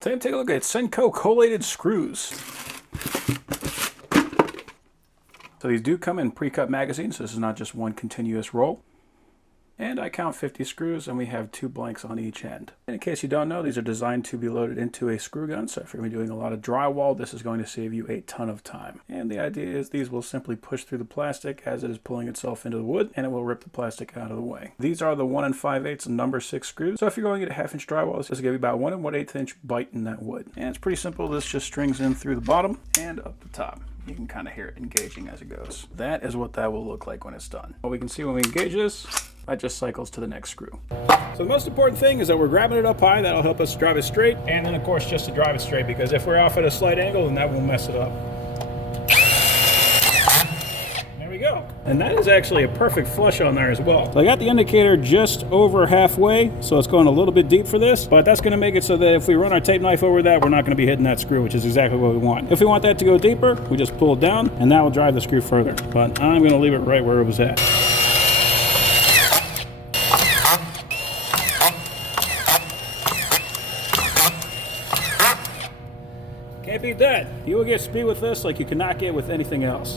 Today I'm taking a look at Senco collated screws. So these do come in pre-cut magazines, so this is not just one continuous roll. And I count 50 screws, and we have 2 blanks on each end. And in case you don't know, these are designed to be loaded into a screw gun, so if you're going to be doing a lot of drywall, this is going to save you a ton of time. And the idea is these will simply push through the plastic as it is pulling itself into the wood, and it will rip the plastic out of the way. These are the 1 5/8 number 6 screws, so if you're going to get a 1/2 inch drywall, this is going to be about 1 1/8 inch bite in that wood. And it's pretty simple. This just strings in through the bottom and up the top. You can kind of hear it engaging as it goes. That is what that will look like when it's done. What we can see when we engage this, that just cycles to the next screw. So the most important thing is that we're grabbing it up high. That'll help us drive it straight. And then of course just to drive it straight, because if we're off at a slight angle, then that will mess it up. There we go. And that is actually a perfect flush on there as well. So I got the indicator just over halfway, so it's going a little bit deep for this, but that's gonna make it so that if we run our tape knife over that, we're not gonna be hitting that screw, which is exactly what we want. If we want that to go deeper, we just pull it down and that will drive the screw further. But I'm gonna leave it right where it was at. Can't beat that. You will get speed with this like you cannot get with anything else.